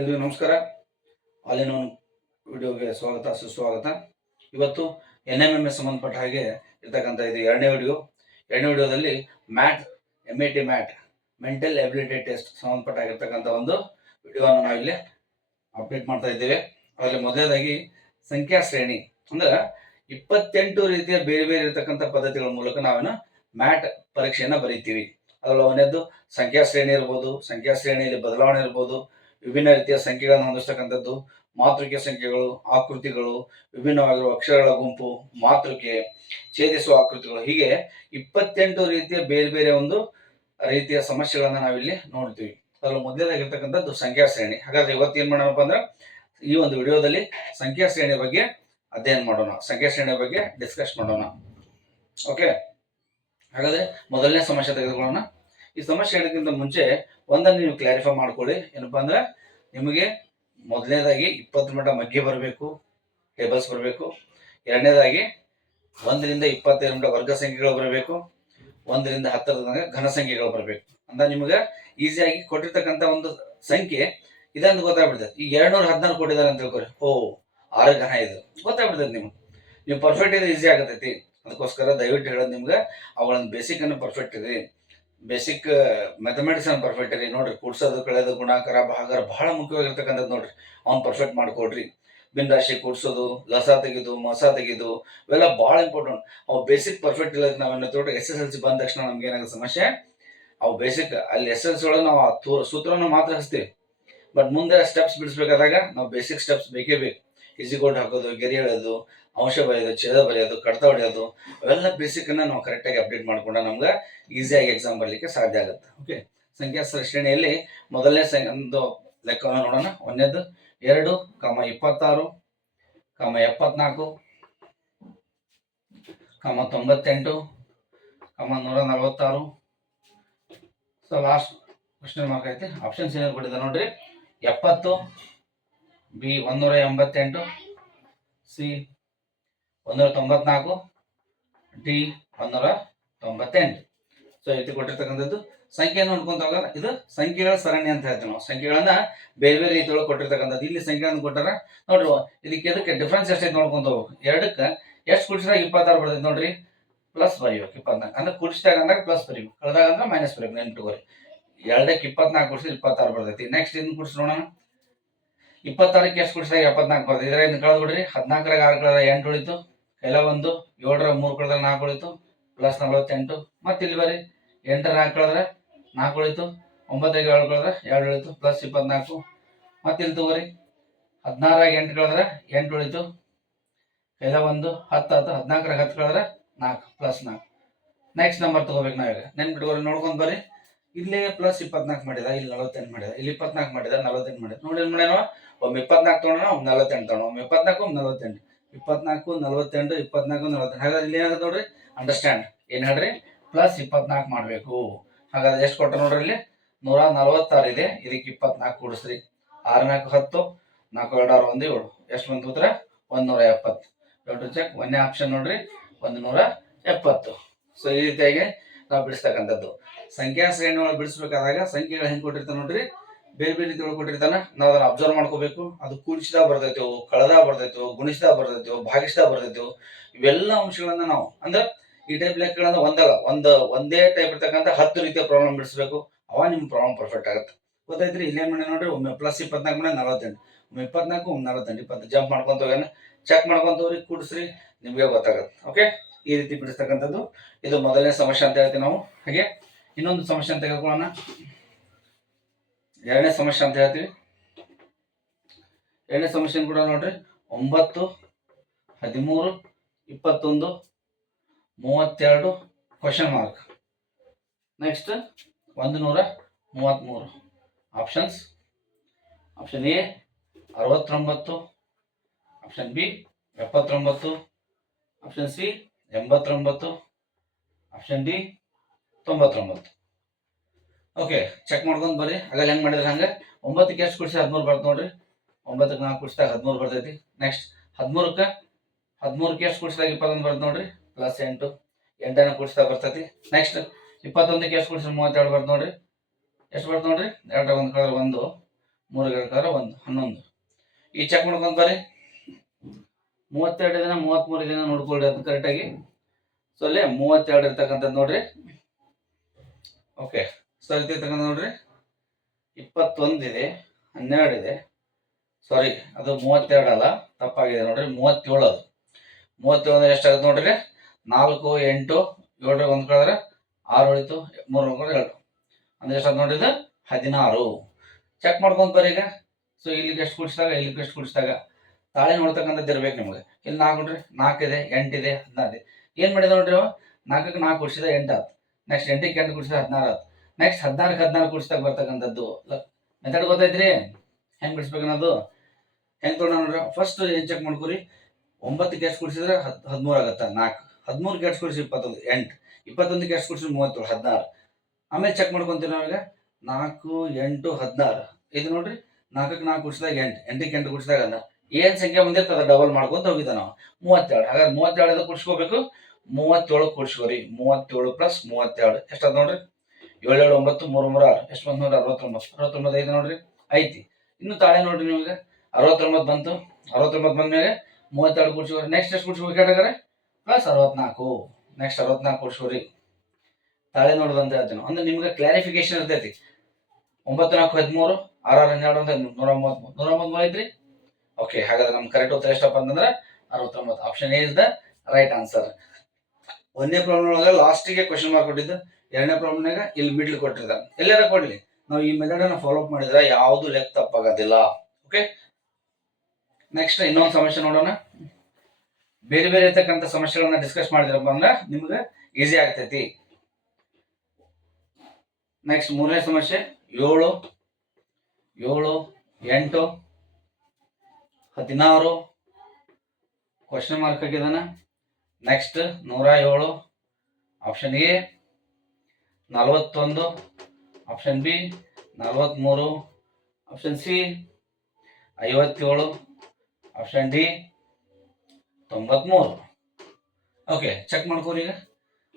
ಎಲ್ರಿಗೂ ನಮಸ್ಕಾರ. ಅಲ್ಲಿನ ವಿಡಿಯೋಗೆ ಸ್ವಾಗತ, ಸುಸ್ವಾಗತ. ಇವತ್ತು ಎನ್ ಎಂ ಎಂ ಎಸ್ ಸಂಬಂಧಪಟ್ಟ ಹಾಗೆ ಇರ್ತಕ್ಕಂಥ ಇದು ಎರಡನೇ ವಿಡಿಯೋ. ಎರಡನೇ ವಿಡಿಯೋದಲ್ಲಿ MAT M A T MAT, mental ability test ಸಂಬಂಧಪಟ್ಟ ಆಗಿರ್ತಕ್ಕಂಥ ಒಂದು ವಿಡಿಯೋವನ್ನು ನಾವಿಲ್ಲಿ ಅಪ್ಡೇಟ್ ಮಾಡ್ತಾ ಇದ್ದೇವೆ. ಅದರಲ್ಲಿ ಮೊದಲನೇದಾಗಿ ಸಂಖ್ಯಾ ಶ್ರೇಣಿ. ಅಂದ್ರೆ ಇಪ್ಪತ್ತೆಂಟು ರೀತಿಯ ಬೇರೆ ಬೇರೆ ಇರತಕ್ಕಂಥ ಪದ್ಧತಿಗಳ ಮೂಲಕ ನಾವೇನು ಮ್ಯಾಟ್ ಪರೀಕ್ಷೆಯನ್ನು ಬರೀತೀವಿ. ಅದರಲ್ಲಿ ಒಂದನೇದ್ದು ಸಂಖ್ಯಾ ಶ್ರೇಣಿ ಇರ್ಬೋದು, ಸಂಖ್ಯಾ ಶ್ರೇಣಿಯಲ್ಲಿ ಬದಲಾವಣೆ ಇರ್ಬೋದು ವಿಭಿನ್ನ ರೀತಿಯ ಸಂಖ್ಯೆಗಳನ್ನು ಹೊಂದಿಸ್ತಕ್ಕಂಥದ್ದು ಮಾತೃಕೆ ಸಂಖ್ಯೆಗಳು, ಆಕೃತಿಗಳು, ವಿಭಿನ್ನವಾಗಿರುವ ಅಕ್ಷರಗಳ ಗುಂಪು, ಮಾತೃಕೆ, ಛೇದಿಸುವ ಆಕೃತಿಗಳು. ಹೀಗೆ ಇಪ್ಪತ್ತೆಂಟು ರೀತಿಯ ಬೇರೆ ಬೇರೆ ಒಂದು ರೀತಿಯ ಸಮಸ್ಯೆಗಳನ್ನ ನಾವಿಲ್ಲಿ ನೋಡ್ತೀವಿ. ಅದರ ಮೊದಲನೇದಾಗಿರ್ತಕ್ಕಂಥದ್ದು ಸಂಖ್ಯಾ ಶ್ರೇಣಿ. ಹಾಗಾದ್ರೆ ಇವತ್ತು ಏನ್ ಮಾಡೋಣಪ್ಪ ಅಂದ್ರೆ ಈ ಒಂದು ವಿಡಿಯೋದಲ್ಲಿ ಸಂಖ್ಯಾ ಶ್ರೇಣಿ ಬಗ್ಗೆ ಅಧ್ಯಯನ ಮಾಡೋಣ. ಸಂಖ್ಯಾ ಶ್ರೇಣಿಯ ಬಗ್ಗೆ ಡಿಸ್ಕಸ್ ಮಾಡೋಣ. ಓಕೆ ಹಾಗಾದ್ರೆ ಮೊದಲನೇ ಸಮಸ್ಯೆ ತೆಗೆದುಕೊಳ್ಳೋಣ. ಈ ಸಮಸ್ಯೆ ಹೇಳೋಕ್ಕಿಂತ ಮುಂಚೆ ಒಂದನ್ನು ನೀವು ಕ್ಲಾರಿಫೈ ಮಾಡ್ಕೊಳ್ಳಿ. ಏನಪ್ಪಾ ಅಂದ್ರೆ ನಿಮಗೆ ಮೊದಲನೇದಾಗಿ ಇಪ್ಪತ್ತು ಮಠ ಮಗ್ಗೆ ಬರಬೇಕು ಟೇಬಲ್ಸ್ ಬರಬೇಕು. ಎರಡನೇದಾಗಿ ಒಂದರಿಂದ ಇಪ್ಪತ್ತೈದು ಮಠ ವರ್ಗ ಸಂಖ್ಯೆಗಳು ಬರಬೇಕು. ಒಂದರಿಂದ ಹತ್ತರ ತನಕ ಘನ ಸಂಖ್ಯೆಗಳು ಬರಬೇಕು. ಅಂತ ನಿಮಗೆ ಈಸಿಯಾಗಿ ಕೊಟ್ಟಿರ್ತಕ್ಕಂಥ ಒಂದು ಸಂಖ್ಯೆ ಇದನ್ನು ಗೊತ್ತಾಗ್ಬಿಡ್ತದೆ. ಈಗ ಎರಡ್ನೂರ ಹದಿನಾರು ಕೊಟ್ಟಿದ್ದಾರೆ ಅಂತ ತಿಳ್ಕೊರಿ ಓ, ಆರು ಘನ ಇದು. ಗೊತ್ತಾಗ್ಬಿಡ್ತದೆ ನಿಮ್ಗೆ. ನೀವು ಪರ್ಫೆಕ್ಟ್ ಇದ್ರೆ ಈಸಿ ಆಗತೈತಿ. ಅದಕ್ಕೋಸ್ಕರ ದಯವಿಟ್ಟು ಹೇಳೋದು ನಿಮ್ಗೆ, ಅವುಗಳನ್ನು ಬೇಸಿಕ್ ಅನ್ನು ಪರ್ಫೆಕ್ಟ್ ಇದೆ ಬೇಸಿಕ್ ಮ್ಯಾಥಮೆಟಿಕ್ಸ್ ಅನ್ನು ಪರ್ಫೆಕ್ಟ್ ರೀ. ನೋಡ್ರಿ, ಕೂಡ್ಸೋದು, ಕಳೆಯೋದು, ಗುಣಾಕಾರ ಭಾಗರ ಬಹಳ ಮುಖ್ಯವಾಗಿರ್ತಕ್ಕಂಥದ್ದು ನೋಡ್ರಿ. ಅವ್ನು ಪರ್ಫೆಕ್ಟ್ ಮಾಡ್ಕೊಡ್ರಿ. ಬಿಂದಾಶಿ ಕೂಡ್ಸೋದು, ಲಸ ತೆಗೆದು, ಮಸ ತೆಗೆದು, ಇವೆಲ್ಲ ಭಾಳ ಇಂಪಾರ್ಟೆಂಟ್ ಅವು ಬೇಸಿಕ್ ಪರ್ಫೆಕ್ಟ್ ಇಲ್ಲ ನಾವೇನು ತೋಟ ಎಸ್ ಎಸ್ ಎಲ್ ಸಿ ಬಂದ ತಕ್ಷಣ ನಮ್ಗೆ ಏನಾಗುತ್ತೆ ಸಮಸ್ಯೆ? ಅವು ಬೇಸಿಕ್ ಅಲ್ಲಿ ಎಸ್ ಎಲ್ ಸಿ ಒಳಗೆ ನಾವು ಆ ಸೂತ್ರನ ಮಾತ್ರ ಹಚ್ತೀವಿ. ಬಟ್ ಮುಂದೆ ಸ್ಟೆಪ್ಸ್ ಬಿಡಿಸ್ಬೇಕಾದಾಗ ನಾವು ಬೇಸಿಕ್ ಸ್ಟೆಪ್ಸ್ ಬೇಕೇ ಬೇಕು. ಇಸಿಗೋಡ್ ಹಾಕೋದು ಗೆರೆ ಎಳೆಯೋದು ಅಂಶ ಬರೆಯೋದು, ಛೇದ ಬರೆಯೋದು, ಕಡತ ಹೊಡೆಯೋದು, ಅವೆಲ್ಲ ಬೇಸಿಕ್ ಅನ್ನ ನಾವು ಕರೆಕ್ಟಾಗಿ ಅಪ್ಡೇಟ್ ಮಾಡ್ಕೊಂಡ್ರೆ ನಮ್ಗೆ ಈಸಿಯಾಗಿ ಎಕ್ಸಾಮ್ ಬರಲಿಕ್ಕೆ ಸಾಧ್ಯ ಆಗುತ್ತೆ. ಓಕೆ ಸಂಖ್ಯಾ ಶ್ರೇಣಿಯಲ್ಲಿ ಮೊದಲನೇ ಒಂದು ಲೆಕ್ಕವನ್ನು ನೋಡೋಣ. ಒಂದನೇದು, ಎರಡು, ಕಮ ಇಪ್ಪತ್ತಾರು, ಕಮ ಎಪ್ಪತ್ನಾಲ್ಕು, ಕಮ ತೊಂಬತ್ತೆಂಟು, ಕಮ ನೂರ ನಲವತ್ತಾರು ಸೊ ಲಾಸ್ಟ್ ಕ್ವಶನ್ ಮಾರ್ಕ್ ಐತೆ. ಆಪ್ಷನ್ಸ್ ಏನಾದ್ರು ಕೊಟ್ಟಿದ್ದಾರೆ ನೋಡ್ರಿ. ಎಪ್ಪತ್ತು ಬಿ ಒಂದೂರ ಎಂಬತ್ತೆಂಟು, ಸಿ ಒಂದೂರ ತೊಂಬತ್ನಾಲ್ಕು, ಡಿ ಒಂದೂರ ತೊಂಬತ್ತೆಂಟು. ಸೊ ಇದು ಕೊಟ್ಟಿರ್ತಕ್ಕಂಥದ್ದು ಸಂಖ್ಯೆಯನ್ನು ನೋಡ್ಕೊಂತ ಹೋಗೋಣ. ಇದು ಸಂಖ್ಯೆಗಳ ಸರಣಿ ಅಂತ ಹೇಳ್ತೀವಿ ನಾವು. ಸಂಖ್ಯೆಗಳನ್ನ ಬೇರೆ ಬೇರೆ ರೀತಿಯೊಳಗೆ ಕೊಟ್ಟಿರ್ತಕ್ಕಂಥದ್ದು. ಇಲ್ಲಿ ಸಂಖ್ಯೆಗಳನ್ನು ಕೊಟ್ಟಾರ, ನೋಡ್ರಿ, ಇದಕ್ಕೆ ಇದಕ್ಕೆ ಡಿಫ್ರೆನ್ಸ್ ಎಷ್ಟೈತೆ ನೋಡ್ಕೊಂತ ಹೋಗ್ಬೇಕು. ಎರಡಕ್ಕೆ ಎಷ್ಟು ಕುಡಿಸಿದಾಗ ಇಪ್ಪತ್ತಾರು ಬರ್ತೈತೆ ನೋಡ್ರಿ. ಪ್ಲಸ್ ಬರೀಬೇಕು ಇಪ್ಪತ್ನಾಲ್ಕು. ಅಂದ್ರೆ ಕುಡಿಸಿದಾಗ ಅಂದಾಗ ಪ್ಲಸ್ ಬರೀಬೇಕು ಕಳೆದಾಗ ಅಂದ್ರೆ ಮೈನಸ್ ಬರೀಬೇಕು ನೆನ್ಪಿಟ್ಕೋರಿ ಎರಡಕ್ಕೆ ಇಪ್ಪತ್ನಾಲ್ಕು ಕುಡಿಸಿದ್ರೆ ಇಪ್ಪತ್ತಾರು ಬರ್ತೈತಿ. ನೆಕ್ಸ್ಟ್ ಇನ್ನು ಕುಡಿಸಿ ನೋಡೋಣ? ಇಪ್ಪತ್ತಾರಕ್ಕೆ ಎಷ್ಟು ಕೊಡಿಸಿದಾಗ ಎಪ್ಪತ್ನಾಲ್ಕು ಬರ್ತದೆ ಇದರಿಂದ ಕಳೆದು ಬಿಡ್ರಿ. ಹದಿನಾಲ್ಕರಾಗ ಆರು ಕಳೆದ ಎಂಟು ಉಳಿತು. ಕೆಲ ಒಂದು ಏಳರ ಮೂರು ಕಳೆದ್ರೆ ನಾಲ್ಕು ಉಳಿತು. ಪ್ಲಸ್ ನಲವತ್ತೆಂಟು. ಮತ್ತೆ ಇಲ್ಲಿ ಬರ್ರಿ. ಎಂಟರ ನಾಲ್ಕು ಕಳೆದ್ರೆ ನಾಲ್ಕು ಉಳಿತು. ಒಂಬತ್ತೈದು ಏಳು ಕಳೆದ್ರೆ ಎರಡು ಉಳಿತು. ಪ್ಲಸ್ ಇಪ್ಪತ್ನಾಲ್ಕು. ಮತ್ತೆ ಇಲ್ಲಿ ತಗೋರಿ. ಹದಿನಾರಾಗ ಎಂಟು ಕಳೆದ್ರೆ ಎಂಟು ಉಳಿತು. ಕೆಲ ಒಂದು, ಹತ್ತು ಹತ್ತು ಹದಿನಾಲ್ಕರಾಗ ಹತ್ತು ಕಳೆದ್ರೆ ನಾಲ್ಕು. ಪ್ಲಸ್ ನಾಲ್ಕು. ನೆಕ್ಸ್ಟ್ ನಂಬರ್ ತಗೋಬೇಕು ನಾವೀಗ. ನೆನ್ಪಿಟ್ಕೋರಿ ನೋಡ್ಕೊಂಡು ಬರ್ರಿ. ಇಲ್ಲಿ ಪ್ಲಸ್ ಇಪ್ಪತ್ನಾಲ್ಕು ಮಾಡಿದ, ಇಲ್ಲಿ ನಲವತ್ತೆಂಟು ಮಾಡಿದ, ಇಲ್ಲಿ ಇಪ್ಪತ್ನಾಲ್ಕು ಮಾಡಿದ, ನಲವತ್ತೆಂಟು ಮಾಡಿದ. ನೋಡಿ ಏನು ಮಾಡ್ಯಾನ ಒಮ್ಮೆ ಇಪ್ಪತ್ನಾಲ್ಕು ತೊಗೊಂಡ ಒಮ್ಮೆ ನಲವತ್ತೆಂಟು ತೊಗೊಂಡ ಒಮ್ಮೆ ಇಪ್ಪತ್ನಾಲ್ಕು, ಒಮ್ಮೆ ನಲವತ್ತೆಂಟು. ಇಪ್ಪತ್ನಾಲ್ಕು ನಲವತ್ತೆಂಟು ಇಪ್ಪತ್ನಾಲ್ಕು, ನಲವತ್ತೆಂಟು. ಹಾಗಾದ್ರೆ ಇಲ್ಲಿ ಏನಾಗುತ್ತೆ ನೋಡ್ರಿ? ಅಂಡರ್ಸ್ಟ್ಯಾಂಡ್ ಏನ್ ಹೇಳ್ರಿ? ಪ್ಲಸ್ ಇಪ್ಪತ್ನಾಲ್ಕು ಮಾಡಬೇಕು. ಹಾಗಾದ್ರೆ ಎಷ್ಟು ಕೊಟ್ಟ ನೋಡ್ರಿ ಇಲ್ಲಿ? ನೂರ ನಲವತ್ತಾರು ಇದೆ. ಇದಕ್ಕೆ ಇಪ್ಪತ್ನಾಲ್ಕು ಕೂಡಿಸ್ರಿ. ಆರು ನಾಲ್ಕು ಹತ್ತು, ನಾಲ್ಕು ಎರಡು ಆರು ಒಂದು ಏಳು. ಎಷ್ಟು ಬಂತು ಉತ್ತರ? ಒಂದು ನೂರ ಎಪ್ಪತ್ತು ದೊಡ್ಡ ಚೆಕ್ ಒಂದೇ ಆಪ್ಷನ್ ನೋಡ್ರಿ? ಒಂದು ನೂರ ಎಪ್ಪತ್ತು. ಸೊ ಈ ರೀತಿಯಾಗಿ ನಾವು ಬಿಡಿಸ್ತಕ್ಕಂಥದ್ದು. ಸಂಖ್ಯಾ ಶ್ರೇಣಿ ಒಳಗೆ ಬಿಡಿಸ್ಬೇಕಾದಾಗ ಸಂಖ್ಯೆಗಳು ಹೆಂಗೆ ಕೊಟ್ಟಿರ್ತಾನೆ ನೋಡ್ರಿ? ಬೇರೆ ಬೇರೆ ರೀತಿ ಕೊಟ್ಟಿರ್ತಾನೆ. ನಾವು ಅದನ್ನ ಅಬ್ಸರ್ವ್ ಮಾಡ್ಕೋಬೇಕು. ಅದು ಕೂಡಿಸಿದ ಬರ್ತೈತೋ, ಕಳೆದ ಬರ್ತೈತೋ ಗುಣಿಸಿದಾಗ ಬರ್ತೈತೋ ಭಾಗಿಸಿದಾಗ ಬರ್ತೈತೋ, ಇವೆಲ್ಲ ಅಂಶಗಳನ್ನ ನಾವು, ಅಂದ್ರೆ ಈ ಟೈಪ್ ಲೆಕ್ಕಗಳನ್ನ ಒಂದಲ್ಲ, ಒಂದು, ಒಂದೇ ಟೈಪ್ ಇರ್ತಕ್ಕಂಥ ಹತ್ತು ರೀತಿಯ ಪ್ರಾಬ್ಲಮ್ ಬಿಡಿಸ್ಬೇಕು. ಅವ ನಿಮ್ ಪ್ರಾಬ್ಲಮ್ ಪರ್ಫೆಕ್ಟ್ ಆಗುತ್ತೆ. ಗೊತ್ತಾಯ್ತ್ರಿ? ಇಲ್ಲೇ ಮಾಡಿ ನೋಡ್ರಿ? ಒಮ್ಮೆ ಪ್ಲಸ್ ಇಪ್ಪತ್ನಾಲ್ಕು ಮನೆ ನಲವತ್ತೆಂಟು. ಒಮ್ಮೆ ಇಪ್ಪತ್ನಾಲ್ಕು ಒಮ್ಮೆ ನಲವತ್ತೆಂಟು. ಇಪ್ಪತ್ತು ಜಂಪ್ ಮಾಡ್ಕೊಂತ ಹೋಗ್ಯಾನ. ಚೆಕ್ ಮಾಡ್ಕೊಂತ ಹೋಗ್ರಿ ಕೂಡಿಸ್ರಿ. ನಿಮ್ಗೆ ಗೊತ್ತಾಗತ್ತೆ. ಓಕೆ ಈ ರೀತಿ ಬಿಡಿಸ್ತಕ್ಕಂಥದ್ದು. ಇದು ಮೊದಲನೇ ಸಮಸ್ಯೆ ಅಂತ ಹೇಳ್ತೀವಿ ನಾವು. ಹಾಗೆ? ಇನ್ನೊಂದು ಸಮಸ್ಯೆ ಅಂತ ತೆಗೆದುಕೊಳ್ಳೋಣ ಎರಡನೇ ಸಮಸ್ಯೆ ಅಂತ ಹೇಳ್ತೀವಿ. ಎರಡನೇ ಸಮಸ್ಯೆ ಕೂಡ ನೋಡ್ರಿ, ಒಂಬತ್ತು, ಹದಿಮೂರು, ಇಪ್ಪತ್ತೊಂದು, ಮೂವತ್ತೆರಡು ಕ್ವಶನ್ ಮಾರ್ಕ್ ನೆಕ್ಸ್ಟ್ ಒಂದು ನೂರ ಮೂವತ್ತ್ಮೂರು ಆಪ್ಷನ್ಸ್ ಆಪ್ಷನ್ ಎ ಅರವತ್ತೊಂಬತ್ತು. ಆಪ್ಷನ್ ಬಿ ಎಪ್ಪತ್ತೊಂಬತ್ತು. ಆಪ್ಷನ್ ಸಿ ಎಂಬತ್ತೊಂಬತ್ತು. ಆಪ್ಷನ್ ಡಿ ತೊಂಬತ್ತೊಂಬತ್ತು. ಓಕೆ ಚೆಕ್ ಮಾಡ್ಕೊಂಡು ಬರ್ರಿ. ಆಗಲ್ಲ ಹೆಂಗೆ ಮಾಡಿದ್ರೆ ಹಂಗೆ? ಒಂಬತ್ತಕ್ಕೆ ಎಷ್ಟು ಕುಡಿಸಿ ಹದಿಮೂರು ಬರ್ತ ನೋಡ್ರಿ. ಒಂಬತ್ತಕ್ಕೆ ನಾಲ್ಕು ಕುಡಿಸಿದಾಗ ಹದಿಮೂರು ಬರ್ತೈತಿ. ನೆಕ್ಸ್ಟ್ ಹದಿಮೂರಕ್ಕೆ ಹದಿಮೂರಕ್ಕೆ ಎಷ್ಟು ಕುಡಿಸಿದಾಗ ಇಪ್ಪತ್ತೊಂದು ಬರ್ತ ನೋಡ್ರಿ? ಪ್ಲಸ್ ಎಂಟು. ಎಂಟನ ಕುಡಿಸಿದಾಗ ಬರ್ತೈತಿ. ನೆಕ್ಸ್ಟ್ ಇಪ್ಪತ್ತೊಂದಕ್ಕೆ ಎಷ್ಟು ಕುಡಿಸಿದ್ರೆ ಮೂವತ್ತೆರಡು ಬರ್ತ ನೋಡ್ರಿ? ಎಷ್ಟು ಬರ್ತ ನೋಡ್ರಿ? ಎರಡರ ಒಂದು ಕಳೆದ್ರೆ ಒಂದು, ಮೂರು ಘಟಕರ ಒಂದು, ಹನ್ನೊಂದು. ಈ ಚೆಕ್ ಮಾಡ್ಕೊಂಡ್ ಬರ್ರಿ. ಮೂವತ್ತೆರಡು ದಿನ ಮೂವತ್ತ್ಮೂರು ದಿನ ನೋಡ್ಕೊಳ್ಳಿ ಅದು ಕರೆಕ್ಟಾಗಿ ಸೊ ಅಲ್ಲೇ ಮೂವತ್ತೆರಡು ಇರ್ತಕ್ಕಂಥದ್ದು ನೋಡ್ರಿ. ಓಕೆ ಸೊ ತಗೊಂಡು ನೋಡ್ರಿ. ಇಪ್ಪತ್ತೊಂದಿದೆ ಹನ್ನೆರಡು ಇದೆ. ಸಾರಿ ಅದು ಮೂವತ್ತೆರಡು ಅಲ್ಲ, ತಪ್ಪಾಗಿದೆ ನೋಡ್ರಿ, ಮೂವತ್ತೇಳು ಅದು. ಮೂವತ್ತೇಳು ಅಂದ್ರೆ ಎಷ್ಟಾಗುತ್ತೆ ನೋಡ್ರಿ, ನಾಲ್ಕು, ಎಂಟು, ಏಳರ ಒಂದು ಕಳೆದ್ರೆ ಆರು ಉಳಿತು ಮೂರು ಒಂದು ಎರಡು. ಅಂದ್ರೆ ಎಷ್ಟಾಗುತ್ತೆ ನೋಡ್ರಿ ಇದು, ಹದಿನಾರು. ಚೆಕ್ ಮಾಡ್ಕೊಂತ ಬರ್ರಿ ಈಗ. ಸೊ ಇಲ್ಲಿಗೆ ಎಷ್ಟು ಕುಡಿಸಿದಾಗ ಇಲ್ಲಿಗೆ ಎಷ್ಟು ಕುಡಿಸಿದಾಗ, ತಾಳೆ ನೋಡ್ತಕ್ಕಂಥದ್ದು ಇರ್ಬೇಕು ನಿಮ್ಗೆ. ಇಲ್ಲಿ ನಾಲ್ಕು ನೋಡ್ರಿ ನಾಲ್ಕಿದೆ ಎಂಟಿದೆ ಹದಿನಾರು ಇದೆ. ಏನು ಮಾಡಿದ ನೋಡ್ರಿ ನಾಲ್ಕಕ್ಕೆ ನಾಲ್ಕು ಕುಡಿಸಿದ, ಎಂಟು ಆಯ್ತು ನೆಕ್ಸ್ಟ್ ಎಂಟಕ್ಕೆ ಎಂಟು ಕುಡಿಸಿದ ಹದಿನಾರು ಆಯ್ತು ನೆಕ್ಸ್ಟ್ ಹದಿನಾರಕ್ಕೆ ಹದಿನಾರು ಗುಡಿಸಿದಾಗ ಬರ್ತಕ್ಕಂಥದ್ದು. ಮೆಥಡ್ ಗೊತ್ತೈತ್ರಿ? ಹೆಂಗೆ ಬಿಡಿಸ್ಬೇಕು ಅನ್ನೋದು ಹೆಂಗೆ ತೊಗೊಂಡ ನೋಡ್ರಿ. ಫಸ್ಟ್ ಏನು ಚೆಕ್ ಮಾಡ್ಕೊರಿ. ಒಂಬತ್ತು ಎಷ್ಟು ಕುಡಿಸಿದ್ರೆ ಹದ್ ಹದಿಮೂರು ಆಗತ್ತೆ, ನಾಲ್ಕು. ಹದಿಮೂರು ಎಷ್ಟು ಕುಡಿಸಿ ಇಪ್ಪತ್ತೊಂದು, ಎಂಟು. ಇಪ್ಪತ್ತೊಂದು ಎಷ್ಟು ಕುಡಿಸಿ ಮೂವತ್ತೇಳು, ಹದಿನಾರು. ಆಮೇಲೆ ಚೆಕ್ ಮಾಡ್ಕೊಂತೀವಿ ನಾವೀಗ ನಾಲ್ಕು, ಎಂಟು, ಹದಿನಾರು. ಇದು ನೋಡ್ರಿ. ನಾಲ್ಕಕ್ಕೆ ನಾಲ್ಕು ಕುಡಿಸಿದಾಗ ಎಂಟು. ಎಂಟಕ್ಕೆ ಎಂಟು ಕುಡಿಸಿದಾಗ ಏನು ಸಂಖ್ಯೆ ಬಂದಿರ್ತದೆ ಡಬಲ್ ಮಾಡ್ಕೊಂತ ಹೋಗಿದ್ದ ನಾವು. ಮೂವತ್ತೆರಡು. ಹಾಗಾದ್ರೆ ಮೂವತ್ತೆರಡು ಕುಡಿಸ್ಕೋಬೇಕು ಮೂವತ್ತೇಳು ಕುಡಿಸ್ಕೋರಿ ಮೂವತ್ತೇಳು ಪ್ಲಸ್ ಮೂವತ್ತೆರಡು. ಎಷ್ಟಾದ ನೋಡ್ರಿ? ಏಳು ಏಳು ಒಂಬತ್ತು, ಮೂರು ಮೂರು, ಆರು. ಎಷ್ಟು ಬಂತು ನೋಡ್ರಿ? ಅರವತ್ತೊಂಬತ್ತು. ಅರವತ್ತೊಂಬತ್ತು ಐದು ನೋಡ್ರಿ? ಐತಿ. ಇನ್ನು ತಾಳೆ ನೋಡ್ರಿ ನಿಮಗೆ. ಅರವತ್ತೊಂಬತ್ತು ಬಂತು. ಅರವತ್ತೊಂಬತ್ತು ಬಂದ್ಮೇಲೆ ಮೂವತ್ತೆರಡು ಕುಡಿಸ್ಕೋರಿ ನೆಕ್ಸ್ಟ್ ಎಷ್ಟು ಕುಡಿಸ್ಬೇಕು ಕೇಳಿದ್ರೆ ಪ್ಲಸ್ ಅರವತ್ನಾಲ್ಕು. ನೆಕ್ಸ್ಟ್ ಅರವತ್ನಾಲ್ಕು ಕುಡಿಸ್ಕೋರಿ ತಾಳೆ ನೋಡೋದು ಅಂತ ಹೇಳ್ತೇನೆ. ಅಂದ್ರೆ ನಿಮ್ಗೆ ಕ್ಲಾರಿಫಿಕೇಶನ್ ಇರ್ತೈತಿ. ಒಂಬತ್ತು ನಾಲ್ಕು ಹದಿಮೂರು ಆರು ಆರು ಹನ್ನೆರಡು ಅಂತ ನೂರ ಮೂವತ್ಮೂರು. ನೂರ ಮೂವತ್ಮೂರು ಐತ್ರಿ? ಓಕೆ ಹಾಗಾದ್ರೆ ನಮ್ಮ ಕರೆಕ್ಟ್ ಉತ್ತರ ಎಷ್ಟಪ್ಪ ಅಂತಂದ್ರೆ ಅರವತ್ತೊಂಬತ್ತು. Option A is the right answer ಒಂದನೇ ಪ್ರಾಬ್ಲಮ್ ಒಳಗೆ ಲಾಸ್ಟಿಗೆ ಕ್ವಶನ್ ಮಾರ್ಕ್ ಕೊಟ್ಟಿದ್ದು, ಎರಡನೇ ಪ್ರಾಬ್ಲಮ್ನಾಗ ಇಲ್ಲಿ ಮಿಡ್ಲ್ ಕೊಟ್ಟಿರ್ದ. ಎಲ್ಲಾರ ಕೊಡ್ಲಿ. ನಾವು ಈ ಮೆಥಡ್ ಅನ್ನ ಫಾಲೋ ಅಪ್ ಮಾಡಿದ್ರೆ ಯಾವುದು ಲೆಕ್ಕ ತಪ್ಪಾಗೋದಿಲ್ಲ. ಓಕೆ ನೆಕ್ಸ್ಟ್ ಇನ್ನೊಂದು ಸಮಸ್ಯೆ ನೋಡೋಣ. ಬೇರೆ ಬೇರೆ ಇರ್ತಕ್ಕಂಥ ಸಮಸ್ಯೆಗಳನ್ನ ಡಿಸ್ಕಸ್ ಮಾಡಿದ್ರಪ್ಪ ಅಂದ್ರೆ ನಿಮ್ಗೆ ಈಸಿ ಆಗ್ತೈತಿ. ನೆಕ್ಸ್ಟ್ ಮೂರನೇ ಸಮಸ್ಯೆ, ಏಳು ಏಳು, ಎಂಟು, ಹದಿನಾರು. ಕ್ವಶನ್ ಮಾರ್ಕ್ ಹಾಕಿದಾನ ನೆಕ್ಸ್ಟ್ ನೂರ ಏಳು ಆಪ್ಷನ್ ಎ ನಲವತ್ತೊಂದು ಆಪ್ಷನ್ ಬಿ ನಲವತ್ತ್ಮೂರು ಆಪ್ಷನ್ ಸಿ ಐವತ್ತೇಳು ಆಪ್ಷನ್ ಡಿ ತೊಂಬತ್ಮೂರು. ಓಕೆ ಚೆಕ್ ಮಾಡ್ಕೋರಿ ಈಗ.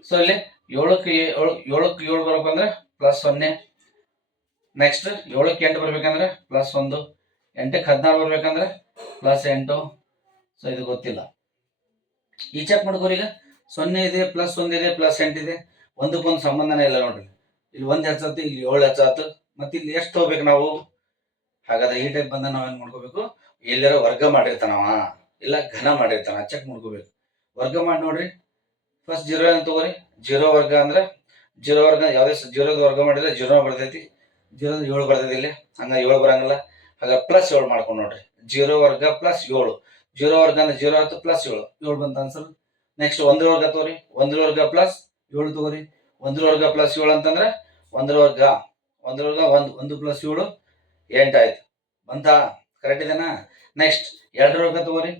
ಸೊ ಇಲ್ಲಿ ಏಳಕ್ಕೆ ಏಳು ಏಳಕ್ಕೆ ಏಳು ಬರ್ಬೇಕಂದ್ರೆ ಪ್ಲಸ್ ಸೊನ್ನೆ. ನೆಕ್ಸ್ಟ್ ಏಳಕ್ಕೆ ಎಂಟು ಬರ್ಬೇಕಂದ್ರೆ ಪ್ಲಸ್ ಒಂದು. ಎಂಟಕ್ಕೆ ಹದಿನಾರು ಬರ್ಬೇಕಂದ್ರೆ ಪ್ಲಸ್ ಎಂಟು. ಸೊ ಇದು ಗೊತ್ತಿಲ್ಲ. ಈ ಚೆಕ್ ಮಾಡ್ಕೋರಿ ಈಗ. ಸೊನ್ನೆ ಇದೆ ಪ್ಲಸ್ ಒಂದಿದೆ ಪ್ಲಸ್ ಎಂಟಿದೆ ಒಂದಕ್ಕೊಂದು ಸಂಬಂಧನೇ ಇಲ್ಲ ನೋಡ್ರಿ. ಇಲ್ಲಿ ಒಂದು ಹೆಚ್ಚಾತು, ಇಲ್ಲಿ ಏಳು ಹೆಚ್ಚಾತು. ಮತ್ತೆ ಇಲ್ಲಿ ಎಷ್ಟು ತಗೋಬೇಕು ನಾವು? ಹಾಗಾದ್ರೆ ಈ ಟೈಪ್ ಬಂದ ಏನು ಮಾಡ್ಕೋಬೇಕು? ಎಲ್ಲಾರ ವರ್ಗ ಮಾಡಿರ್ತಾನವ. ಇಲ್ಲ ಘನ ಮಾಡಿರ್ತಾನ ಚೆಕ್ ಮಾಡ್ಕೋಬೇಕು. ವರ್ಗ ಮಾಡಿ ನೋಡ್ರಿ. ಫಸ್ಟ್ ಜೀರೋ ಅಂತ ತಗೋರಿ? ಜೀರೋ ವರ್ಗ ಅಂದ್ರೆ, ಜೀರೋ ವರ್ಗ ಯಾವುದೇ ಜೀರೋದ ವರ್ಗ ಮಾಡಿದ್ರೆ ಜೀರೋ ಬರ್ತೈತಿ. ಜೀರೋ ಏಳು ಬರ್ತೈತಿ ಇಲ್ಲಿ. ಹಂಗ ಏಳು ಬರಂಗಿಲ್ಲ. ಹಾಗ ಪ್ಲಸ್ ಏಳು ಮಾಡ್ಕೊಂಡು ನೋಡ್ರಿ. ಜೀರೋ ವರ್ಗ ಪ್ಲಸ್ ಏಳು. ಜೀರೋ ವರ್ಗ ಅಂದ್ರೆ ಜೀರೋ ಆಯ್ತು ಪ್ಲಸ್ ಏಳು. ಏಳು ಬಂತ ಆನ್ಸರ್ ನೆಕ್ಸ್ಟ್ ಒಂದ್ರ ವರ್ಗ ತಗೋರಿ. ಒಂದ್ರ ವರ್ಗ ಪ್ಲಸ್ ಏಳು ತಗೋರಿ. ಒಂದ್ರ ವರ್ಗ ಪ್ಲಸ್ ಏಳು ಅಂತಂದ್ರೆ ಒಂದ್ರ ವರ್ಗ ಒಂದ್ರ ವರ್ಗ ಒಂದು ಒಂದು ಪ್ಲಸ್ ಏಳು ಎಂಟಾಯ್ತು ಬಂತ? ಕರೆಕ್ಟ್ ಇದೆನಾ? ನೆಕ್ಸ್ಟ್ ಎರಡರ ವರ್ಗ ತಗೋರಿ.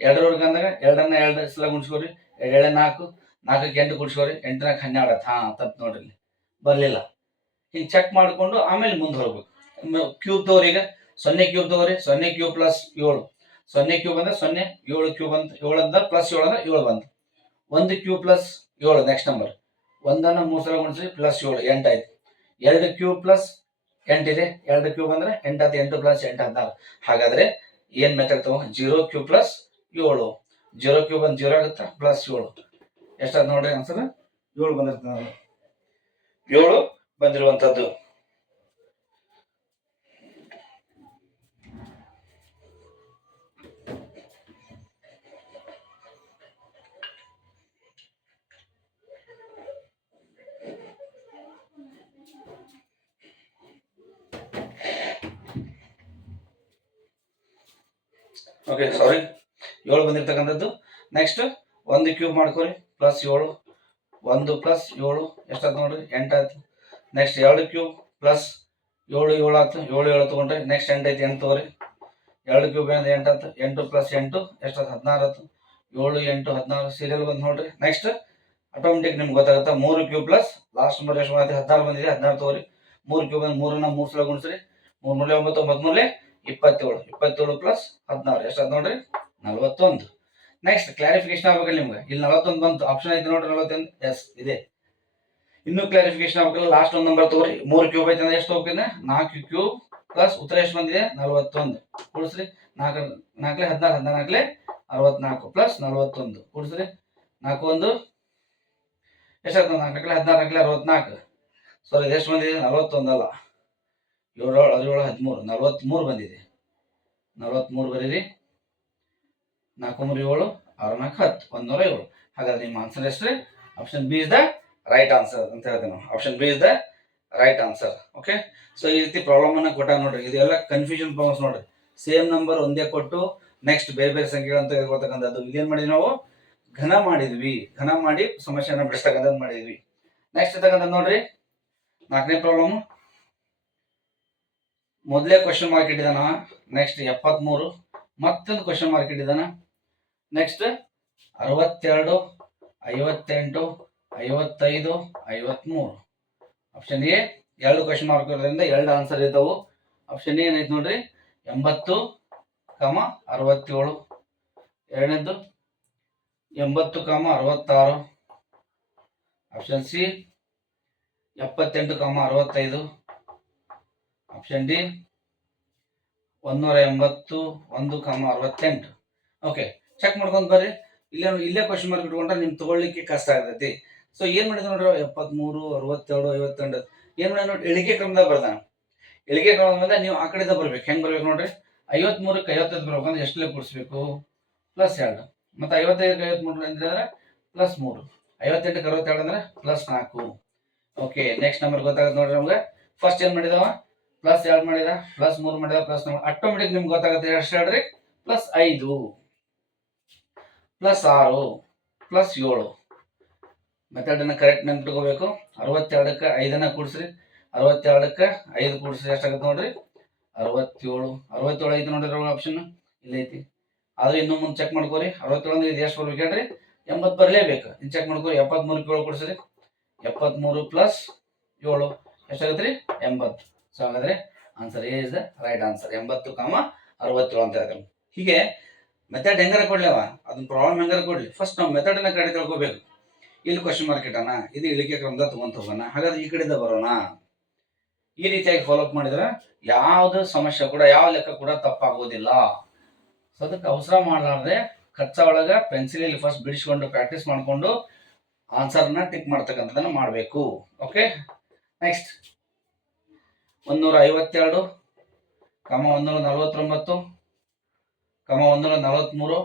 ಎರಡರ ವರ್ಗ ಅಂದಾಗ ಎರಡನ್ನ ಎರಡು ಸಲ ಗುಣಿಸ್ಕೋರಿ. ಎರಡೇ ನಾಲ್ಕು, ನಾಲ್ಕಕ್ಕೆ ಎಂಟು ಗುಣಿಸ್ಕೋರಿ. ಎಂಟನಾಗ ಹನ್ನೆರಡು. ಆಯ್ತು ಹಾ, ತಪ್ಪು ನೋಡ್ರಿ ಬರ್ಲಿಲ್ಲ. ಹಿಂಗೆ ಚೆಕ್ ಮಾಡಿಕೊಂಡು ಆಮೇಲೆ ಮುಂದೆ ಹೋಗ್ಬೇಕು. ಕ್ಯೂಬ್ ತಗೋರಿ ಈಗ. ಸೊನ್ನೆ ಕ್ಯೂಬ್ ತಗೋರಿ. ಸೊನ್ನೆ ಕ್ಯೂಬ್ ಪ್ಲಸ್ ಏಳು. ಸೊನ್ನೆ ಕ್ಯೂಬ್ ಅಂದ್ರೆ ಸೊನ್ನೆ, ಏಳು ಕ್ಯೂಬ್ ಅಂತ, ಏಳು ಅಂತ ಪ್ಲಸ್ ಏಳು ಅಂದ್ರೆ ಏಳು ಬಂತು. ಒಂದು ಕ್ಯೂಬ್ ಪ್ಲಸ್ ಏಳು ನೆಕ್ಸ್ಟ್ ನಂಬರ್ ಒಂದನ್ನ ಮೂರು ಸಲ ಗುಣಿಸಿ ಪ್ಲಸ್ ಏಳು ಎಂಟಾಯ್ತು ಎರಡು ಕ್ಯೂಬ್ ಪ್ಲಸ್ ಎಂಟಿದೆ ಎರಡು ಕ್ಯೂಬ್ ಅಂದ್ರೆ ಎಂಟಾಯ್ತು ಎಂಟು ಪ್ಲಸ್ ಎಂಟು ಹದಿನಾರು. ಹಾಗಾದ್ರೆ ಏನ್ ಮೆಥಡ್ ತಗೋ? ಜೀರೋ ಕ್ಯೂಬ್ ಪ್ಲಸ್ ಏಳು. ಜೀರೋ ಕ್ಯೂಬ್ ಅಂದ್ರೆ ಜೀರೋ ಆಗುತ್ತಾ? ಪ್ಲಸ್ ಏಳು. ಎಷ್ಟಾದ್ ನೋಡ್ರಿ ಆನ್ಸರ್ ಏಳು ಬಂದಿರ್ತದೆ. ಏಳು ಬಂದಿರುವಂತದ್ದು. ಓಕೆ ಸಾರಿ ಏಳು ಬಂದಿರ್ತಕ್ಕಂಥದ್ದು. ನೆಕ್ಸ್ಟ್ ಒಂದು ಕ್ಯೂಬ್ ಮಾಡ್ಕೊರಿ. ಪ್ಲಸ್ ಏಳು. ಒಂದು ಪ್ಲಸ್ ಏಳು. ಎಷ್ಟಾಯ್ತು ನೋಡ್ರಿ? ಎಂಟಾಯ್ತು ನೆಕ್ಸ್ಟ್ ಎರಡು ಕ್ಯೂಬ್ ಪ್ಲಸ್ ಏಳು ಏಳು ಆಯ್ತು ಏಳು ಏಳು ತೊಗೊಂಡ್ರಿ ನೆಕ್ಸ್ಟ್ ಎಂಟು ಐತಿ, ಎಂಟು ತೊಗೊರಿ. ಎರಡು ಕ್ಯೂಬ್ ಏನಂದ್ರೆ ಎಂಟು ಆಯ್ತು ಎಂಟು ಪ್ಲಸ್ ಎಂಟು ಎಷ್ಟಾಯ್ತು ಹದಿನಾರು ಆಯ್ತು ಏಳು, ಎಂಟು, ಹದಿನಾರು. ಸೀರಿಯಲ್ ಬಂದು ನೋಡ್ರಿ. ನೆಕ್ಸ್ಟ್ ಆಟೋಮೆಟಿಕ್ ನಿಮ್ಗೆ ಗೊತ್ತಾಗುತ್ತೆ. ಮೂರು ಕ್ಯೂಬ್ ಪ್ಲಸ್ ಲಾಸ್ಟ್ ನಂಬರ್ ಎಷ್ಟು ಬಂದೈತೆ? ಹದಿನಾರು ಬಂದಿದೆ. ಹದಿನಾರು ತಗೋರಿ. ಮೂರು ಕ್ಯೂಬ್ ಮೂರನ್ನ ಮೂರು ಸಲ ಗುಣಿಸ್ರಿ. ಮೂರು ಮೂರಲೆ ಒಂಬತ್ತು ಒಂಬತ್ತು ಇಪ್ಪತ್ತೇಳು ಇಪ್ಪತ್ತೇಳು ಪ್ಲಸ್ ಹದಿನಾರು, ಎಷ್ಟು ನೋಡ್ರಿ? ನಲವತ್ತೊಂದು. ನೆಕ್ಸ್ಟ್ ಕ್ಲಾರಿಫಿಕೇಶನ್ ಆಗ್ಬೇಕಲ್ಲ ನಿಮ್ಗೆ. ಇಲ್ಲಿ ನಲವತ್ತೊಂದು ಬಂತು. ಆಪ್ಷನ್ ಐತೆ ನೋಡ್ರಿ ನಲವತ್ತೊಂದು. ಎಸ್ ಇದೆ. ಇನ್ನೂ ಕ್ಲಾರಿಫಿಕೇಶನ್ ಆಗ್ಬೇಕಲ್ಲ. ಲಾಸ್ಟ್ ಒಂದು ನಂಬರ್ ತಗೋರಿ. ಮೂರು ಕ್ಯೂಬ್ ಐತೆ ಅಂದ್ರೆ ಎಷ್ಟು ಹೋಗ್ತೀನಿ ನಾಲ್ಕು ಕ್ಯೂಬ್ ಪ್ಲಸ್ ಉತ್ತರ ಎಷ್ಟು ಬಂದಿದೆ? ನಲವತ್ತೊಂದು. ಕೂಡಿಸ್ರಿ. ನಾಲ್ಕು, ನಾಲ್ಕಲೆ ಹದಿನಾರು ಹದಿನಾಲ್ಕಲೆ ಅರವತ್ನಾಲ್ಕು ಪ್ಲಸ್ ನಲವತ್ತೊಂದು. ಕೂಡಿಸ್ರಿ. ನಾಲ್ಕು ಒಂದು. ಎಷ್ಟಾಗ್ತದೆ ನಾಲ್ಕಲೆ ಹದಿನಾರು ಅರವತ್ನಾಲ್ಕು. ಸೊ ಇದು ಎಷ್ಟು ಬಂದಿದೆ? ನಲವತ್ತೊಂದು ಅಲ್ಲ ಏಳು, ಹದಿನೇಳು, ಹದಿಮೂರು ನಲವತ್ತ್ಮೂರು ಬಂದಿದೆ. ನಲವತ್ತ್ಮೂರು ಬರೀರಿ. ನಾಲ್ಕು ಮೂರು ಏಳು ಆರು ನಾಲ್ಕು ಹತ್ತು ಒಂದೂರ ಏಳು. ಹಾಗಾದ್ರೆ ನಿಮ್ಮ ಆನ್ಸರ್ ಎಷ್ಟು option B is the right answer ಅಂತ ಹೇಳ್ತೇವೆ ನಾವು option B is the right answer okay so ಈ ರೀತಿ ಪ್ರಾಬ್ಲಮ್ ಅನ್ನ ಕೊಟ್ಟಾಗ ನೋಡ್ರಿ. ಇದೆಲ್ಲ ಕನ್ಫ್ಯೂಷನ್ ಪ್ರಾಬ್ಲಮ್ಸ್ ನೋಡ್ರಿ. ಸೇಮ್ ನಂಬರ್ ಒಂದೇ ಕೊಟ್ಟು ನೆಕ್ಸ್ಟ್ ಬೇರೆ ಬೇರೆ ಸಂಖ್ಯೆಗಳಂತ ಹೇಳ್ಕೊಳ್ತಕ್ಕಂಥದ್ದು ಇದೇನ್ ಮಾಡಿದ್ವಿ ನಾವು? ಘನ ಮಾಡಿದ್ವಿ. ಘನ ಮಾಡಿ ಸಮಸ್ಯೆಯನ್ನು ಬಿಡಿಸ್ತಕ್ಕಂಥದ್ದು ಮಾಡಿದ್ವಿ. ನೆಕ್ಸ್ಟ್ ಇರ್ತಕ್ಕಂಥದ್ದು ನೋಡ್ರಿ. ನಾಲ್ಕನೇ ಪ್ರಾಬ್ಲಮ್ ಮೊದಲೇ ಕ್ವಶನ್ ಮಾರ್ಕ್ ಇಟ್ಟಿದ್ದಾನ. ನೆಕ್ಸ್ಟ್ ಎಪ್ಪತ್ಮೂರು. ಮತ್ತೊಂದು ಕ್ವಶನ್ ಮಾರ್ಕ್ ಇಟ್ಟಿದ್ದಾನ. ನೆಕ್ಸ್ಟ್ ಅರವತ್ತೆರಡು, ಐವತ್ತೆಂಟು, ಐವತ್ತೈದು, ಐವತ್ಮೂರು. ಆಪ್ಷನ್ ಎ ಎರಡು ಕ್ವಶನ್ ಮಾರ್ಕ್ ಇರೋದ್ರಿಂದ ಎರಡು ಆನ್ಸರ್ ಇದ್ದವು. ಆಪ್ಷನ್ ಏನೈತೆ ನೋಡ್ರಿ? ಎಂಬತ್ತು ಕಮ ಅರವತ್ತೇಳು. ಎರಡನೇದ್ದು, ಎಂಬತ್ತು ಕಾಮ ಅರವತ್ತಾರು. ಆಪ್ಷನ್ ಸಿ ಎಪ್ಪತ್ತೆಂಟು ಕಾಮ ಅರವತ್ತೈದು. ಆಪ್ಷನ್ ಡಿ ಒಂದೂರ ಎಂಬತ್ತು, ಒಂದು ಕಾಮ ಅರವತ್ತೆಂಟು. ಓಕೆ ಚೆಕ್ ಮಾಡ್ಕೊಂಡು ಬರ್ರಿ. ಇಲ್ಲೇ ಇಲ್ಲೇ ಕ್ವಶನ್ ಮಾರ್ಕ್ ಇಟ್ಕೊಂಡ್ರೆ ನಿಮ್ಗೆ ತಗೊಳ್ಳಿಕ್ಕೆ ಕಷ್ಟ ಆಗ್ತೈತಿ. ಸೊ ಏನು ಮಾಡಿದ್ರು ನೋಡ್ರಿ, ಎಪ್ಪತ್ಮೂರು ಅರವತ್ತೆರಡು ಐವತ್ತೆಂಟು. ಏನು ಮಾಡಿದ್ರು ನೋಡಿ ಇಳಿಕೆ ಕ್ರಮದಾಗ ಬರ್ದಾನ. ಇಳಿಕೆ ಕ್ರಮದ ಮೇಲೆ ನೀವು ಆ ಕಡೆಯಿಂದ ಬರ್ಬೇಕು. ಹೆಂಗೆ ಬರ್ಬೇಕು ನೋಡ್ರಿ? ಐವತ್ಮೂರಕ್ಕೆ ಐವತ್ತೈದು ಬರ್ಬೇಕು ಅಂದ್ರೆ ಎಷ್ಟಲೇ ಕೂಡಿಸ್ಬೇಕು? ಪ್ಲಸ್ ಎರಡು. ಮತ್ತೆ ಐವತ್ತೈದಕ್ಕೆ ಐವತ್ಮೂರು ಅಂದ್ರೆ ಪ್ಲಸ್ ಮೂರು. ಐವತ್ತೆಂಟಕ್ಕೆ ಅರವತ್ತೆರಡು ಅಂದ್ರೆ ಪ್ಲಸ್ ನಾಲ್ಕು. ಓಕೆ ನೆಕ್ಸ್ಟ್ ನಂಬರ್ ಗೊತ್ತಾಗುತ್ತೆ ನೋಡ್ರಿ ನಮ್ಗೆ. ಫಸ್ಟ್ ಏನು ಮಾಡಿದವ? ಪ್ಲಸ್ ಎರಡು ಮಾಡಿದ? ಪ್ಲಸ್ ಮೂರು ಮಾಡಿದ ಪ್ಲಸ್ ಆಟೋಮೆಟಿಕ್ ನಿಮ್ಗೆ ಗೊತ್ತಾಗುತ್ತೆ ಎಷ್ಟು ಹೇಳ್ರಿ? ಪ್ಲಸ್ ಐದು. ಪ್ಲಸ್ ಆರು. ಪ್ಲಸ್ ಏಳು. ಮೆಥಡನ್ನ ಕರೆಕ್ಟ್ ನೆನ್ಪಿಟ್ಕೋಬೇಕು. ಅರವತ್ತೆರಡಕ್ಕೆ ಐದನ್ನ ಕೂಡಿಸ್ರಿ. ಅರವತ್ತೆರಡಕ್ಕೆ ಐದು ಕೂಡಿಸ್ರಿ ಎಷ್ಟಾಗುತ್ತೆ ನೋಡ್ರಿ? ಅರವತ್ತೇಳು. ಅರವತ್ತೇಳು ಐದು ನೋಡಿದ್ರೆ ಆಪ್ಷನ್ ಇಲ್ಲೈತಿ ಐತಿ. ಆದ್ರೆ ಇನ್ನು ಮುಂದೆ ಚೆಕ್ ಮಾಡ್ಕೋರಿ. ಅರವತ್ತೇಳು ಅಂದ್ರೆ ಇದು ಎಷ್ಟು ಬರ್ಬೇಕು ಹೇಳ್ರಿ? ಎಂಬತ್ತು ಬರಲೇಬೇಕು. ಇನ್ನು ಚೆಕ್ ಮಾಡ್ಕೋರಿ. ಎಪ್ಪತ್ಮೂರಕ್ಕೆ ಏಳು ಕೊಡಿಸ್ರಿ. ಎಪ್ಪತ್ಮೂರು ಪ್ಲಸ್ ಏಳು. ಎಷ್ಟಾಗತ್ತೆ ರೀ? ಎಂಬತ್ತು. ಸೊ ಹಾಗಾದ್ರೆ answer A is the right answer ಎಂಬತ್ತು ಕಾಮ ಅರವತ್ತೇಳು ಅಂತ ಹೇಳ್ತಾರೆ ಹೀಗೆ ಮೆಥಡ್ ಹೆಂಗಾರ ಕೊಡ್ಲೇವ ಅದನ್ನ ಪ್ರಾಬ್ಲಮ್ ಹೆಂಗಾರ ಕೊಡ್ಲಿ? ಫಸ್ಟ್ ನಾವು ಮೆಥಡ್ ಅನ್ನ ಕಡೆ ತಿಳ್ಕೊಬೇಕು. ಇಲ್ಲಿ ಕ್ವಶನ್ ಮಾರ್ಕ್ ಇಟ್ಟಣ. ಇದು ಇಳಿಕೆ ಕ್ರಮದ ತಗೊಂತ ಹೋಗೋಣ ಹಾಗಾದ್ರೆ ಈ ಕಡೆಯಿಂದ ಬರೋಣ. ಈ ರೀತಿಯಾಗಿ ಫಾಲೋಅಪ್ ಮಾಡಿದ್ರೆ ಯಾವ್ದು ಸಮಸ್ಯೆ ಕೂಡ, ಯಾವ ಲೆಕ್ಕ ಕೂಡ ತಪ್ಪಾಗೋದಿಲ್ಲ. ಸೊ ಅದಕ್ಕೆ ಅವಸರ ಮಾಡಲಾರ್ದೆ ಖರ್ಚ ಒಳಗ ಪೆನ್ಸಿಲ್ ಫಸ್ಟ್ ಬಿಡಿಸ್ಕೊಂಡು ಪ್ರಾಕ್ಟೀಸ್ ಮಾಡಿಕೊಂಡು ಆನ್ಸರ್ನ ಟಿಕ್ ಮಾಡ್ತಕ್ಕಂಥದ್ದನ್ನು ಮಾಡಬೇಕು. ಓಕೆ ನೆಕ್ಸ್ಟ್ ಒಂದೂರ ಐವತ್ತೆರಡು ಕಮ ಒಂದೂರ ನಲವತ್ತೊಂಬತ್ತು ಕಮ ಒಂದೂರ ನಲವತ್ಮೂರು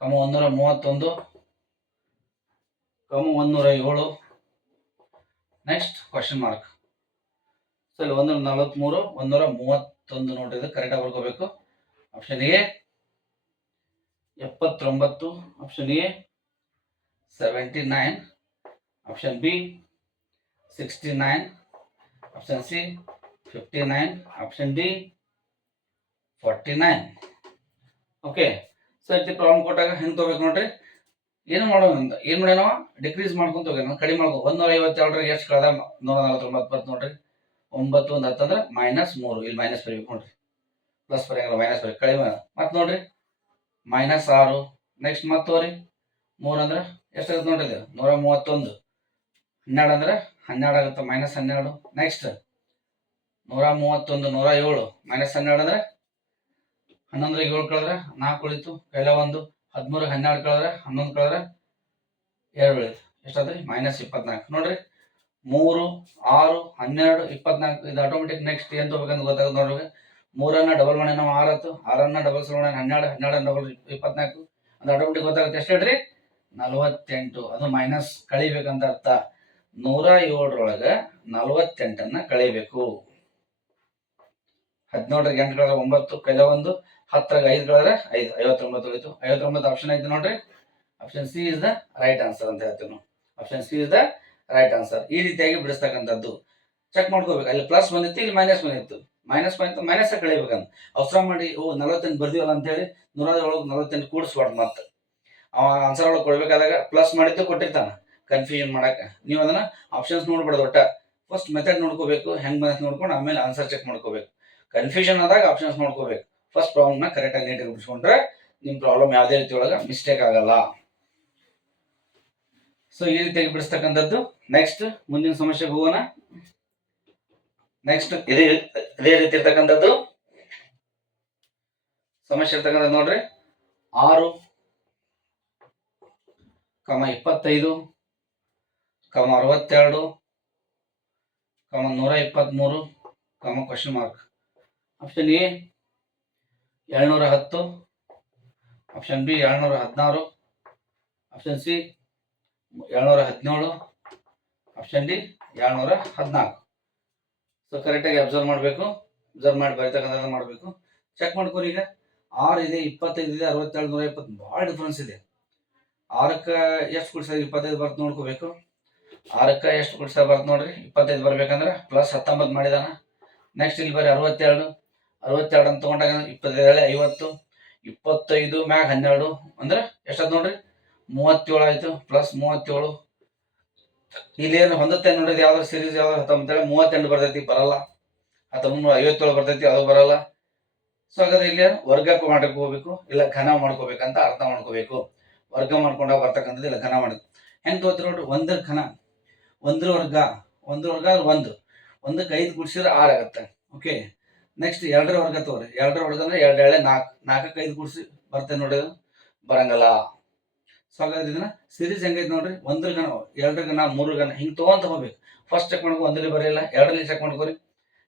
ಕಮ ಒಂದೂರ ಮೂವತ್ತೊಂದು ಕಮ ಒಂದೂರ ಏಳು ನೆಕ್ಸ್ಟ್ ಕ್ವಶನ್ ಮಾರ್ಕ್ ಸೊ ಇಲ್ಲಿ ಒಂದೂರ ನಲವತ್ಮೂರು ಒಂದೂರ ಮೂವತ್ತೊಂದು ನೋಡಿದ್ರೆ ಕರೆಕ್ಟಾಗಿ ಬರ್ಕೋಬೇಕು. ಆಪ್ಷನ್ ಎ ಎಪ್ಪತ್ತೊಂಬತ್ತು. Option A seventy nine option B sixty nine option C fifty nine option D forty nine okay so ಇರ್ತಿ ಪ್ರಾಬ್ಲಮ್ ಕೊಟ್ಟಾಗ ಹೆಂಗೆ ತೊಗೋಬೇಕು ನೋಡ್ರಿ? ಏನು ಮಾಡೋಣ ಅಂತ, ಏನು ಮಾಡೋಣ ಡಿಕ್ರೀಸ್ ಮಾಡ್ಕೊಂತ ಹೋಗ್ಯಾನ ಕಡಿಮೆ ಮಾಡ್ಕೊ ಒಂದೂರ ಐವತ್ತೇಳರಾಗ ಎಷ್ಟು ಕಳೆದ? ನೂರ ನಲವತ್ತೊಂಬತ್ತು ಬರ್ತು ನೋಡ್ರಿ. ಒಂಬತ್ತು ಒಂದು ಹತ್ತು ಅಂದ್ರೆ ಮೈನಸ್ ಮೂರು, ಇಲ್ಲಿ ಮೈನಸ್ ಬರೀಬೇಕು ನೋಡ್ರಿ. ಪ್ಲಸ್ ಬರೆಯಂಗಿಲ್ಲ ಮೈನಸ್ ಬರೀ ಕಡಿಮೆ ಮತ್ತೆ ನೋಡ್ರಿ ಮೈನಸ್ ಆರು. ನೆಕ್ಸ್ಟ್ ಮತ್ತೆ ತೋರಿ ಮೂರು ಅಂದ್ರೆ ಎಷ್ಟಾಗುತ್ತೆ ನೋಡ್ರಿ ಇದು? ನೂರ ಮೂವತ್ತೊಂದು ಹನ್ನೆರಡು ಅಂದ್ರೆ ಹನ್ನೆರಡು ಆಗುತ್ತೆ ಮೈನಸ್ ಹನ್ನೆರಡು. ನೆಕ್ಸ್ಟ್ ನೂರ ಮೂವತ್ತೊಂದು, ನೂರ ಏಳು. ಮೈನಸ್ ಹನ್ನೆರಡು ಅಂದ್ರೆ ಹನ್ನೊಂದರ ಏಳು ಕಳೆದ್ರೆ ನಾಲ್ಕು ಉಳಿತು. ಕೈಲ ಒಂದು, ಹದಿಮೂರು, ಹನ್ನೆರಡು ಕಳೆದ್ರೆ ಹನ್ನೊಂದು ಕಳೆದ್ರೆ ಎರಡು ಉಳಿತು. ಎಷ್ಟಾದ್ರಿ? ಮೈನಸ್ ಇಪ್ಪತ್ನಾಲ್ಕು. ನೋಡ್ರಿ, ಮೂರು, ಆರು, ಹನ್ನೆರಡು, ಇಪ್ಪತ್ನಾಲ್ಕು. ಇದು ಆಟೋಮೆಟಿಕ್ ನೆಕ್ಸ್ಟ್ ಏನು ತಗೋಬೇಕಂತ ಗೊತ್ತಾಗುತ್ತೆ ನೋಡ್ರಿ ಮೂರನ್ನ ಡಬಲ್ ಮಾಡಿ ನಾವು ಆರತ್ತು. ಆರನ್ನ ಡಬಲ್ ಮಾಡಿ ಹನ್ನೆರಡು ಹನ್ನೆರಡು ಡಬಲ್ ಇಪ್ಪತ್ನಾಲ್ಕು. ಅದು ಆಟೋಮೆಟಿಕ್ ಗೊತ್ತಾಗುತ್ತೆ. ಎಷ್ಟು ಹೇಳ್ರಿ? ನಲವತ್ತೆಂಟು. ಅದು ಮೈನಸ್ ಕಳಿಬೇಕಂತ ಅರ್ಥ. ನೂರ ಏಳರೊಳಗ ನಲವತ್ತೆಂಟನ್ನ ಕಳಿಬೇಕು ಹದಿನೇಳರ ಎಂಟುಗಳ ಒಂಬತ್ತು ಕೈಲ ಒಂದು, ಹತ್ತರಾಗ ಐದು ಕಳೆದ್ರೆ ಐದು, ಐವತ್ತೊಂಬತ್ತು ಹೋಯ್ತು ಐವತ್ತೊಂಬತ್ತು ಆಪ್ಷನ್ ಐತೆ ನೋಡ್ರಿ. Option C is the right answer ಅಂತ ಹೇಳ್ತೀವಿ ನಾವು. Option C is the right answer ಈ ರೀತಿಯಾಗಿ ಬಿಡಿಸ್ತಕ್ಕಂಥದ್ದು. ಚೆಕ್ ಮಾಡ್ಕೋಬೇಕು. ಅಲ್ಲಿ ಪ್ಲಸ್ ಬಂದಿತ್ತು, ಇಲ್ಲಿ ಮೈನಸ್ ಬಂದಿತ್ತು. ಮೈನಸ್ ಬಂದಿತ್ತು ಮೈನಸ್ ಕಳಿಬೇಕಂತ ಅವಸರ ಮಾಡಿ, ಓ, ನಲವತ್ತೆಂಟು ಬರ್ದಿವಲ್ಲ ಅಂತ ಹೇಳಿ ನೂರ ಒಳಗೆ ನಲವತ್ತೆಂಟು ಕೂಡಿಸ್ಬಾರ್ದು ಮತ್ತೆ. ಅವ ಆನ್ಸರ್ ಒಳಗೆ ಕೊಡ್ಬೇಕಾದಾಗ ಪ್ಲಸ್ ಮಾಡಿದ್ದು ಕೊಟ್ಟಿರ್ತಾನ. ಕನ್ಫ್ಯೂಷನ್ ಮಾಡಕ್ಕೆ. ನೀವು ಅದನ್ನ ಆಪ್ಷನ್ಸ್ ನೋಡ್ಬಾರ್ದು ಒಟ್ಟ. ಫಸ್ಟ್ ಮೆಥಡ್ ನೋಡ್ಕೋಬೇಕು, ಹೆಂಗ್ ಬಂದ ನೋಡ್ಕೊಂಡು ಆಮೇಲೆ ಆನ್ಸರ್ ಚೆಕ್ ಮಾಡ್ಕೋಬೇಕು. ಕನ್ಫ್ಯೂಷನ್ ಆದಾಗ ಆಪ್ಷನ್ಸ್ ನೋಡ್ಕೋಬೇಕು. ಫಸ್ಟ್ ಪ್ರಾಬ್ಲಮ್ನ ಕರೆಕ್ಟಾಗಿ ನೀಟಾಗಿ ಬಿಡಿಸ್ಕೊಂಡ್ರೆ ನಿಮ್ಮ ಪ್ರಾಬ್ಲಮ್ ಯಾವುದೇ ರೀತಿ ಒಳಗೆ ಮಿಸ್ಟೇಕ್ ಆಗಲ್ಲ. ಸೊ ಈ ರೀತಿಯಾಗಿ ಬಿಡಿಸ್ತಕ್ಕಂಥದ್ದು ನೆಕ್ಸ್ಟ್ ಮುಂದಿನ ಸಮಸ್ಯೆಗೆ ಹೋಗೋಣ. ನೆಕ್ಸ್ಟ್ ಇದೇ ಇದೇ ರೀತಿ ಇರ್ತಕ್ಕಂಥದ್ದು. ಸಮಸ್ಯೆ ಇರ್ತಕ್ಕಂಥದ್ದು ನೋಡ್ರಿ. ಆರು, ಕಮ ಇಪ್ಪತ್ತೈದು. ಕಮ ಅರವತ್ತೆರಡು, ಕಮ ನೂರ ಇಪ್ಪತ್ತ್ಮೂರು comma question mark option A ಏಳ್ನೂರ ಹತ್ತು. ಆಪ್ಷನ್ ಬಿ ಏಳ್ನೂರ ಹದಿನಾರು. ಆಪ್ಷನ್ ಸಿ ಏಳ್ನೂರ ಹದಿನೇಳು. ಆಪ್ಷನ್ ಡಿ ಏಳ್ನೂರ ಹದಿನಾಲ್ಕು. ಸೊ ಕರೆಕ್ಟಾಗಿ ಅಬ್ಸರ್ವ್ ಮಾಡಬೇಕು. ಅಬ್ಸರ್ವ್ ಮಾಡಿ ಬರೀತಕ್ಕಂಥ ಮಾಡಬೇಕು. ಚೆಕ್ ಮಾಡ್ಕೊರಿ ಈಗ. ಆರು ಇದೆ, ಇಪ್ಪತ್ತೈದು ಇದೆ ಅರವತ್ತೇಳು ನೂರ ಇಪ್ಪತ್ತು. ಭಾಳ ಡಿಫ್ರೆನ್ಸ್ ಇದೆ. ಆರಕ್ಕೆ ಎಷ್ಟು ಕೊಡ್ಸಿದ್ರೆ ಇಪ್ಪತ್ತೈದು ಬರ್ತು ನೋಡ್ಕೋಬೇಕು. ಆರಕ್ಕೆ ಎಷ್ಟು ಕುಡಿಸಿದ್ರೆ ಬರ್ತದೆ ನೋಡ್ರಿ? ಇಪ್ಪತ್ತೈದು ಬರ್ಬೇಕಂದ್ರೆ ಪ್ಲಸ್ ಹತ್ತೊಂಬತ್ತು ಮಾಡಿದಾನ. ನೆಕ್ಸ್ಟ್ ಇಲ್ಲಿ ಬರೀ ಅರವತ್ತೆರಡು. ಅರವತ್ತೆರಡು ಅಂತ ತೊಗೊಂಡಾಗ ಇಪ್ಪತ್ತೈದು ಐವತ್ತು. ಇಪ್ಪತ್ತೈದು ಮ್ಯಾಗ ಹನ್ನೆರಡು. ಅಂದ್ರೆ ಎಷ್ಟಾದ್ ನೋಡ್ರಿ? ಮೂವತ್ತೇಳು ಆಯ್ತು ಪ್ಲಸ್ ಮೂವತ್ತೇಳು. ಇಲ್ಲೇನು ಹೊಂದತ್ತೆ ನೋಡ್ರಿ, ಯಾವ್ದಾರು ಸೀರೀಸ್ ಯಾವ್ದಾರು ಹತ್ತೊಂಬತ್ತೇಳು ಮೂವತ್ತೆಂಟು ಬರ್ತೈತಿ, ಬರಲ್ಲ. ಹತ್ತೊಂಬತ್ತು ಐವತ್ತೇಳು ಬರ್ತೈತಿ, ಅದು ಬರಲ್ಲ. ಸೊ ಹಾಗಾದ್ರೆ ಇಲ್ಲಿ ವರ್ಗಕ್ಕೆ ಮಾಡಕ್ಕೆ ಹೋಗ್ಬೇಕು, ಇಲ್ಲ ಘನ ಮಾಡ್ಕೋಬೇಕಂತ ಅರ್ಥ ಮಾಡ್ಕೋಬೇಕು. ವರ್ಗ ಮಾಡ್ಕೊಂಡಾಗ ಬರ್ತಕ್ಕಂಥದ್ದು ಇಲ್ಲ ಘನ ಮಾಡೋದು ಹೆಂಗೆ ನೋಡ್ರಿ, ಒಂದ್ರ ಘನ. ಒಂದ್ರ ವರ್ಗ ಒಂದ್ರ ವರ್ಗ ಒಂದು. ಒಂದಕ್ಕೆ ಐದು ಗುಡಿಸಿದ್ರೆ ಆರು ಆಗತ್ತೆ. ಓಕೆ ನೆಕ್ಸ್ಟ್ ಎರಡರ ವರ್ಗ ತಗೋರಿ. ಎರಡರ ವರ್ಗ ಅಂದ್ರೆ ಎರಡು ಎಳೆ ನಾಲ್ಕು ನಾಲ್ಕಕ್ಕೆ ಐದು ಗುಡ್ಸಿ ಬರ್ತೇನೆ ನೋಡಿ ಬರಂಗಲ್ಲ. ಸೊ ಇದನ್ನ ಸಿರೀಸ್ ಹೆಂಗೈತೆ ನೋಡ್ರಿ? ಒಂದ್ರ ಗಣ ಎರಡರ ಗಣ ಮೂರು ಗಣ ಹಿಂಗೆ ತಗೊಂತ ಹೋಗ್ಬೇಕು. ಫಸ್ಟ್ ಚೆಕ್ ಮಾಡ್ಕೊ, ಒಂದರಲ್ಲಿ ಬರೆಯಲ್ಲ. ಎರಡರಲ್ಲಿ ಚೆಕ್ ಮಾಡ್ಕೋರಿ.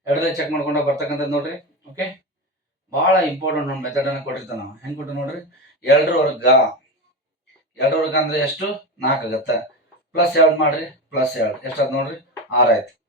ಎರಡರಲ್ಲಿ ಚೆಕ್ ಮಾಡ್ಕೊಂಡಾಗ ಬರ್ತಕ್ಕಂಥದ್ದು ನೋಡ್ರಿ. ಓಕೆ ಭಾಳ ಇಂಪಾರ್ಟೆಂಟ್ ಒಂದು ಮೆಥಡ್ ಅನ್ನ ಕೊಟ್ಟಿರ್ತಾನೆ ನಾವು ಹೆಂಗೆ ಕೊಟ್ಟು ನೋಡ್ರಿ? ಎರಡರ ವರ್ಗ. ಎರಡರ ವರ್ಗ ಅಂದ್ರೆ ಎಷ್ಟು? ನಾಲ್ಕು ಆಗತ್ತೆ. ಪ್ಲಸ್ ಎರಡು ಮಾಡ್ರಿ ಪ್ಲಸ್ ಎರಡು. ಎಷ್ಟಾಯ್ತು ನೋಡಿರಿ? ಆರು ಆಯ್ತು.